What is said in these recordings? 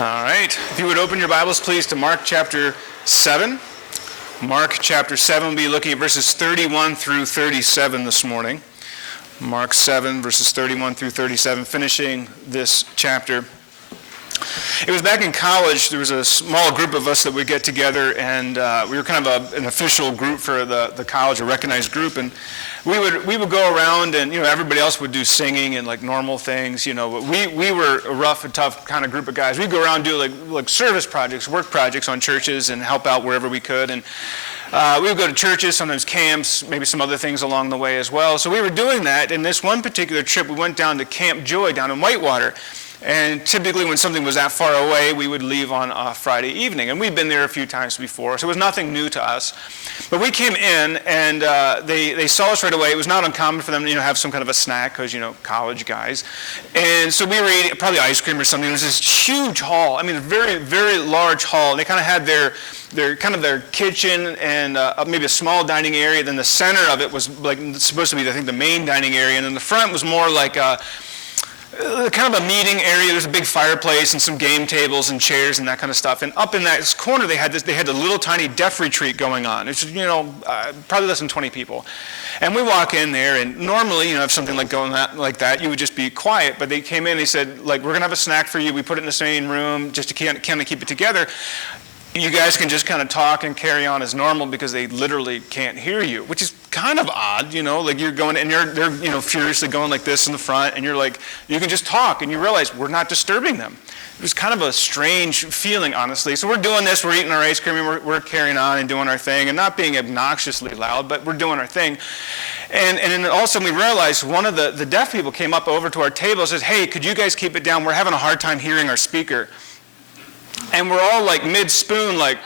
All right. If you would open your Bibles, please, to Mark chapter 7. Mark chapter 7, we'll be looking at verses 31 through 37 this morning. Mark 7, verses 31 through 37, finishing this chapter. It was back in college. There was a small group of us that would get together, and we were kind of an official group for the college, a recognized group, and we would go around, and everybody else would do singing and like normal things, but we were a rough and tough kind of group of guys. We'd go around and do like service projects, work projects on churches, and help out wherever we could. And we would go to churches, sometimes camps, maybe some other things along the way as well. So we were doing that. And this one particular trip, we went down to Camp Joy down in Whitewater. And typically when something was that far away, we would leave on a Friday evening. And we'd been there a few times before, so it was nothing new to us. But we came in, and they saw us right away. It was not uncommon for them to have some kind of a snack, because, college guys. And so we were eating probably ice cream or something. It was this huge hall. I mean, a very, very large hall. And they kind of had their kitchen and maybe a small dining area. Then the center of it was like supposed to be, I think, the main dining area. And then the front was more like kind of a meeting area. There's a big fireplace and some game tables and chairs and that kind of stuff. And up in that corner, they had a little tiny deaf retreat going on. It's probably less than 20 people. And we walk in there, and normally, if something like that, you would just be quiet. But they came in and they said, we're gonna have a snack for you. We put it in the same room just to kind of keep it together. You guys can just kind of talk and carry on as normal because they literally can't hear you, which is kind of odd, like you're going and they're furiously going like this in the front, and you're like, you can just talk, and you realize we're not disturbing them. It was kind of a strange feeling, honestly. So we're doing this, we're eating our ice cream, and we're carrying on and doing our thing, and not being obnoxiously loud, but we're doing our thing. And then all of a sudden we realized one of the deaf people came up over to our table and says, hey, could you guys keep it down? We're having a hard time hearing our speaker. And we're all like mid-spoon, like,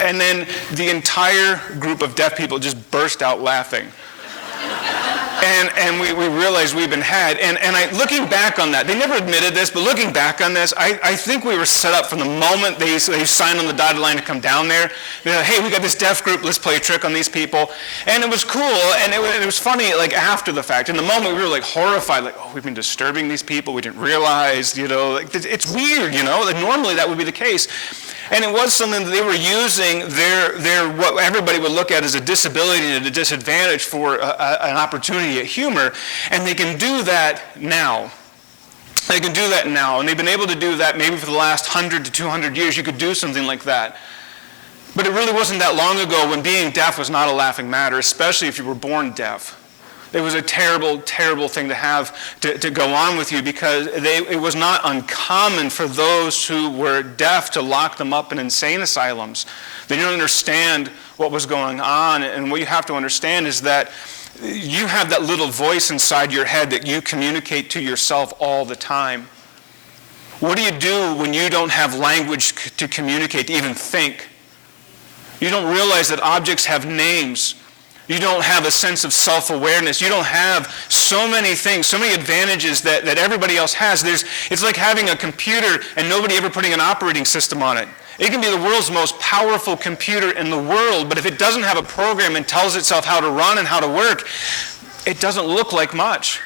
and then the entire group of deaf people just burst out laughing. And we realized we've been had. And looking back on that, they never admitted this, but looking back on this, I think we were set up from the moment they signed on the dotted line to come down there. They're like, hey, we got this deaf group, let's play a trick on these people. And it was cool, and it was funny, like, after the fact. In the moment, we were, like, horrified, like, oh, we've been disturbing these people, we didn't realize, like, it's weird, like, normally that would be the case. And it was something that they were using their what everybody would look at as a disability and a disadvantage for an opportunity at humor, and they can do that now. They can do that now, and they've been able to do that maybe for the last 100 to 200 years. You could do something like that. But it really wasn't that long ago when being deaf was not a laughing matter, especially if you were born deaf. It was a terrible, terrible thing to have to go on with you, because it was not uncommon for those who were deaf to lock them up in insane asylums. They didn't understand what was going on, and what you have to understand is that you have that little voice inside your head that you communicate to yourself all the time. What do you do when you don't have language to communicate, to even think? You don't realize that objects have names. You don't have a sense of self-awareness. You don't have so many things, so many advantages that everybody else has. It's like having a computer and nobody ever putting an operating system on it. It can be the world's most powerful computer in the world, but if it doesn't have a program and tells itself how to run and how to work, it doesn't look like much.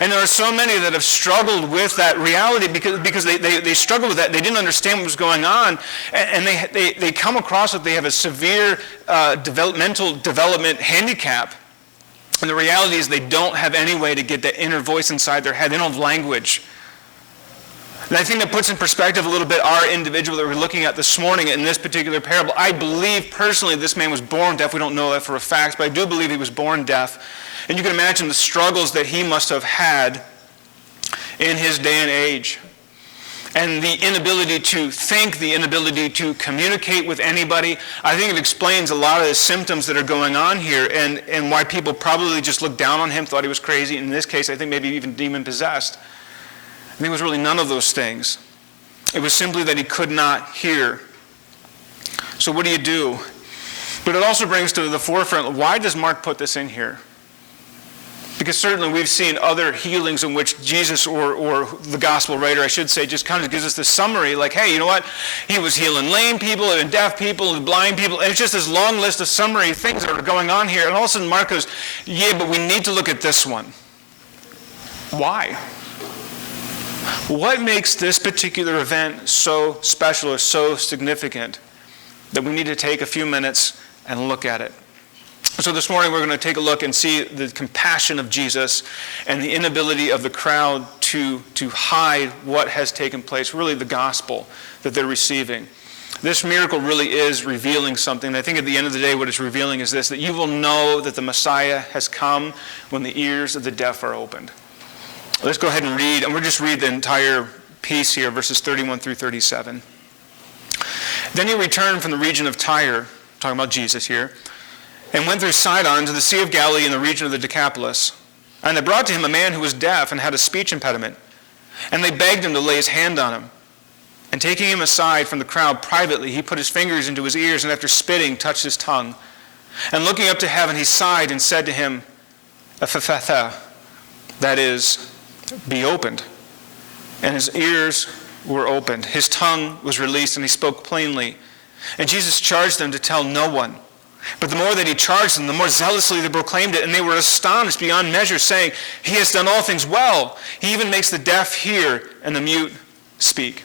And there are so many that have struggled with that reality because they struggled with that. They didn't understand what was going on. And they come across that they have a severe mental development handicap. And the reality is they don't have any way to get that inner voice inside their head. They don't have language. And I think that puts in perspective a little bit our individual that we're looking at this morning in this particular parable. I believe personally this man was born deaf. We don't know that for a fact, but I do believe he was born deaf. And you can imagine the struggles that he must have had in his day and age. And the inability to think, the inability to communicate with anybody. I think it explains a lot of the symptoms that are going on here and why people probably just looked down on him, thought he was crazy. In this case, I think maybe even demon-possessed. I think it was really none of those things. It was simply that he could not hear. So what do you do? But it also brings to the forefront, why does Mark put this in here? Because certainly we've seen other healings in which Jesus, or the gospel writer, I should say, just kind of gives us this summary, like, hey, you know what? He was healing lame people, and deaf people, and blind people, and it's just this long list of summary things that are going on here. And all of a sudden Mark goes, yeah, but we need to look at this one. Why? What makes this particular event so special or so significant that we need to take a few minutes and look at it? So this morning we're going to take a look and see the compassion of Jesus and the inability of the crowd to hide what has taken place, really the gospel that they're receiving. This miracle really is revealing something. I think at the end of the day what it's revealing is this, that you will know that the Messiah has come when the ears of the deaf are opened. Let's go ahead and read, and we'll just read the entire piece here, verses 31 through 37. Then he returned from the region of Tyre, talking about Jesus here, and went through Sidon to the Sea of Galilee in the region of the Decapolis. And they brought to him a man who was deaf and had a speech impediment. And they begged him to lay his hand on him. And taking him aside from the crowd privately, he put his fingers into his ears and after spitting, touched his tongue. And looking up to heaven, he sighed and said to him, Ephphatha, that is, be opened. And his ears were opened. His tongue was released and he spoke plainly. And Jesus charged them to tell no one. But the more that he charged them, the more zealously they proclaimed it, and they were astonished beyond measure, saying, he has done all things well. He even makes the deaf hear and the mute speak.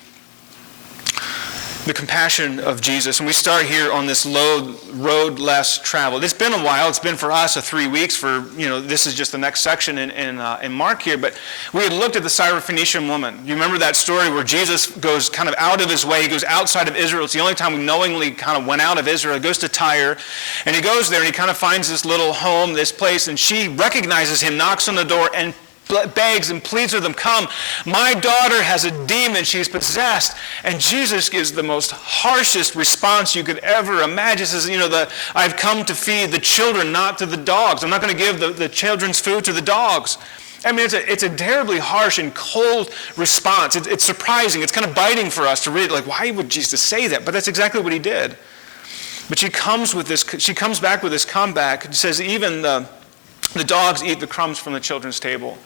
The compassion of Jesus. And we start here on this road less traveled. It's been a while. It's been for us 3 weeks for, this is just the next section in Mark here. But we had looked at the Syrophoenician woman. You remember that story where Jesus goes kind of out of his way. He goes outside of Israel. It's the only time we knowingly kind of went out of Israel. He goes to Tyre, and he goes there, and he kind of finds this little home, this place, and she recognizes him, knocks on the door, and begs and pleads with them, come, my daughter has a demon, she's possessed. And Jesus gives the most harshest response you could ever imagine. He says, I've come to feed the children, not to the dogs. I'm not going to give the children's food to the dogs. I mean, it's a terribly harsh and cold response. It's surprising. It's kind of biting for us to read, why would Jesus say that? But that's exactly what he did. But she comes back with this comeback. It says, even the dogs eat the crumbs from the children's table.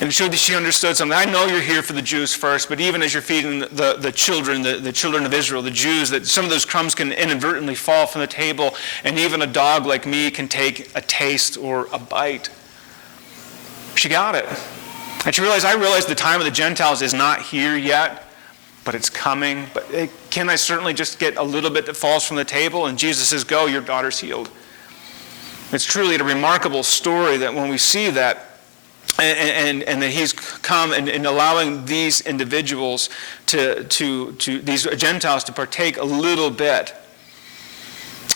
And it showed that she understood something. I know you're here for the Jews first, but even as you're feeding the children of Israel, the Jews, that some of those crumbs can inadvertently fall from the table, and even a dog like me can take a taste or a bite. She got it. And I realized the time of the Gentiles is not here yet, but it's coming. But can I certainly just get a little bit that falls from the table? And Jesus says, go, your daughter's healed. It's truly a remarkable story that when we see that, and that he's come and allowing these individuals to these Gentiles to partake a little bit.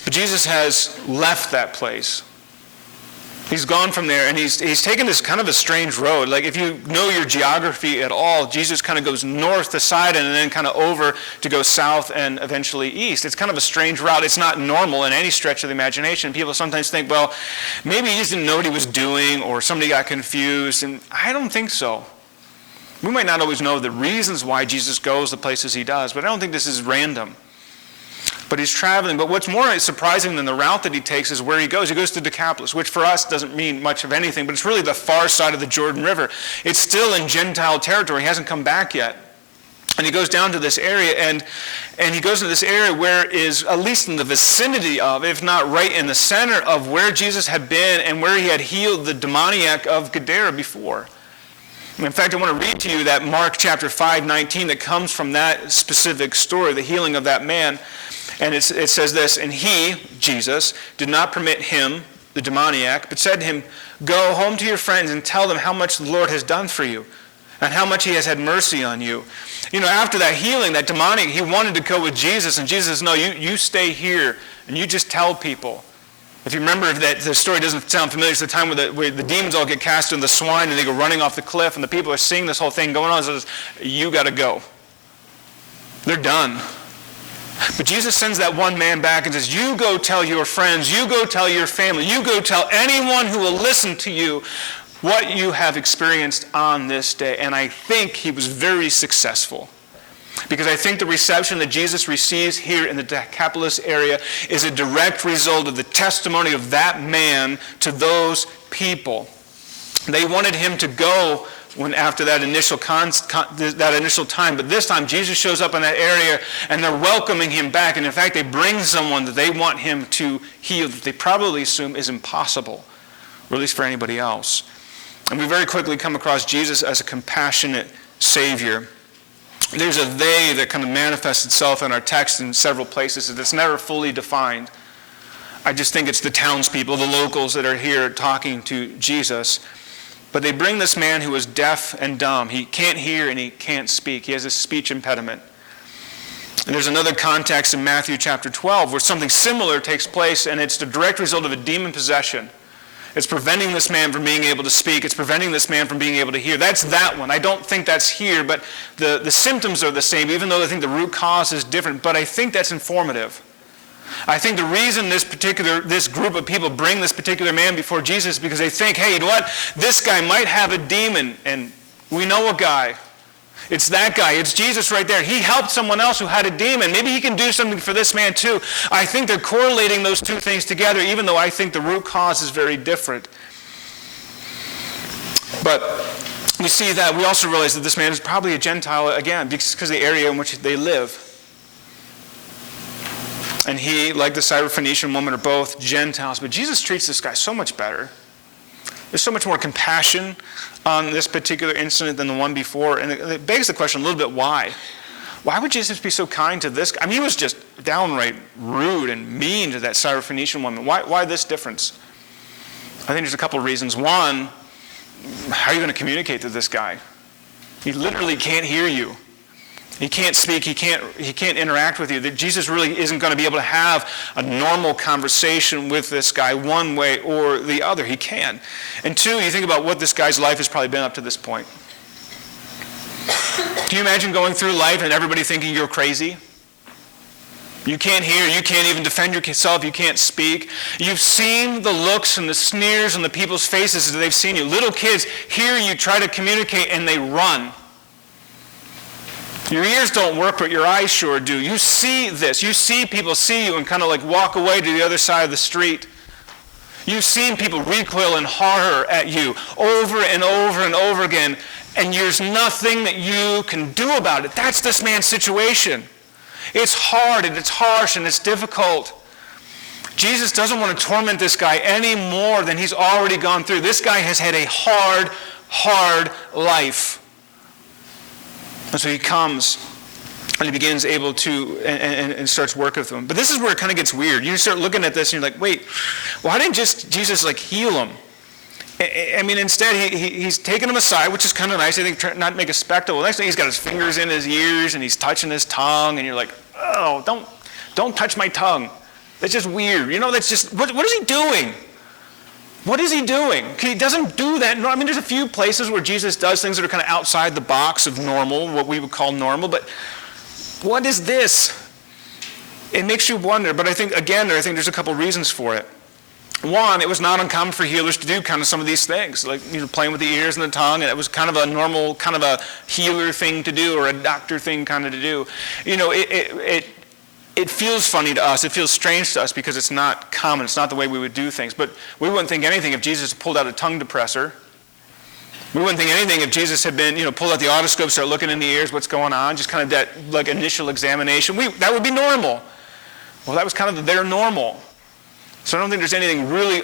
But Jesus has left that place. He's gone from there, and he's taken this kind of a strange road. Like if you know your geography at all, Jesus kind of goes north to Sidon and then kind of over to go south and eventually east. It's kind of a strange route. It's not normal in any stretch of the imagination. People sometimes think, well, maybe he just didn't know what he was doing, or somebody got confused, and I don't think so. We might not always know the reasons why Jesus goes the places he does, but I don't think this is random. But he's traveling. But what's more surprising than the route that he takes is where he goes. He goes to Decapolis, which for us doesn't mean much of anything, but it's really the far side of the Jordan River. It's still in Gentile territory. He hasn't come back yet. And he goes down to this area, and he goes to this area where is, at least in the vicinity of, if not right in the center of where Jesus had been and where he had healed the demoniac of Gadara before. In fact, I want to read to you that Mark chapter 5:19 that comes from that specific story, the healing of that man. And it says this, and he, Jesus, did not permit him, the demoniac, but said to him, go home to your friends and tell them how much the Lord has done for you and how much he has had mercy on you. After that healing, that demoniac, he wanted to go with Jesus, and Jesus says, no, you stay here and you just tell people. If you remember that the story doesn't sound familiar, it's the time where the demons all get cast into the swine and they go running off the cliff, and the people are seeing this whole thing going on. So says, you got to go. They're done. But Jesus sends that one man back and says, you go tell your friends, you go tell your family, you go tell anyone who will listen to you what you have experienced on this day. And I think he was very successful. Because I think the reception that Jesus receives here in the Decapolis area is a direct result of the testimony of that man to those people. They wanted him to go after that initial time, but this time Jesus shows up in that area and they're welcoming him back, and in fact they bring someone that they want him to heal that they probably assume is impossible, or at least for anybody else. And we very quickly come across Jesus as a compassionate Savior. There's a they that kind of manifests itself in our text in several places. It's never fully defined. I just think it's the townspeople, the locals that are here talking to Jesus. But they bring this man who is deaf and dumb. He can't hear and he can't speak. He has a speech impediment. And there's another context in Matthew chapter 12 where something similar takes place, and it's the direct result of a demon possession. It's preventing this man from being able to speak. It's preventing this man from being able to hear. That's that one. I don't think that's here, but the symptoms are the same, even though I think the root cause is different. But I think that's informative. I think the reason this group of people bring this particular man before Jesus is because they think, hey, you know what? This guy might have a demon, and we know a guy. It's that guy. It's Jesus right there. He helped someone else who had a demon. Maybe he can do something for this man too. I think they're correlating those two things together, even though I think the root cause is very different. But we see that. We also realize that this man is probably a Gentile, again, because of the area in which they live. And he, like the Syrophoenician woman, are both Gentiles. But Jesus treats this guy so much better. There's so much more compassion on this particular incident than the one before. And it begs the question a little bit, why? Why would Jesus be so kind to this guy? I mean, he was just downright rude and mean to that Syrophoenician woman. Why this difference? I think there's a couple of reasons. One, how are you going to communicate to this guy? He literally can't hear you. He can't speak. He can't interact with you. Jesus really isn't going to be able to have a normal conversation with this guy one way or the other. He can. And two, you think about what this guy's life has probably been up to this point. Can you imagine going through life and everybody thinking you're crazy? You can't hear. You can't even defend yourself. You can't speak. You've seen the looks and the sneers on the people's faces as they've seen you. Little kids hear you try to communicate and they run. Your ears don't work, but your eyes sure do. You see this. You see people see you and kind of like walk away to the other side of the street. You've seen people recoil in horror at you over and over and over again, and there's nothing that you can do about it. That's this man's situation. It's hard, and it's harsh, and it's difficult. Jesus doesn't want to torment this guy any more than he's already gone through. This guy has had a hard, hard life. And so he comes and he begins able to and starts working with them. But this is where it kind of gets weird. You start looking at this and you're like, wait, why didn't Jesus heal him? I mean, instead he's taking him aside, which is kind of nice. I think not make a spectacle. Next thing he's got his fingers in his ears and he's touching his tongue, and you're like, oh, don't touch my tongue. That's just weird. You know, that's just what is he doing? What is he doing? He doesn't do that. I mean, there's a few places where Jesus does things that are kind of outside the box of normal, what we would call normal, but what is this? It makes you wonder, but I think there's a couple reasons for it. One, it was not uncommon for healers to do kind of some of these things, like playing with the ears and the tongue, and it was kind of a normal, kind of a healer thing to do, or a doctor thing kind of to do. It feels funny to us. It feels strange to us because it's not common. It's not the way we would do things. But we wouldn't think anything if Jesus pulled out a tongue depressor. We wouldn't think anything if Jesus had been, pulled out the otoscope, start looking in the ears, what's going on, just kind of that like initial examination. That would be normal. Well, that was kind of their normal. So I don't think there's anything really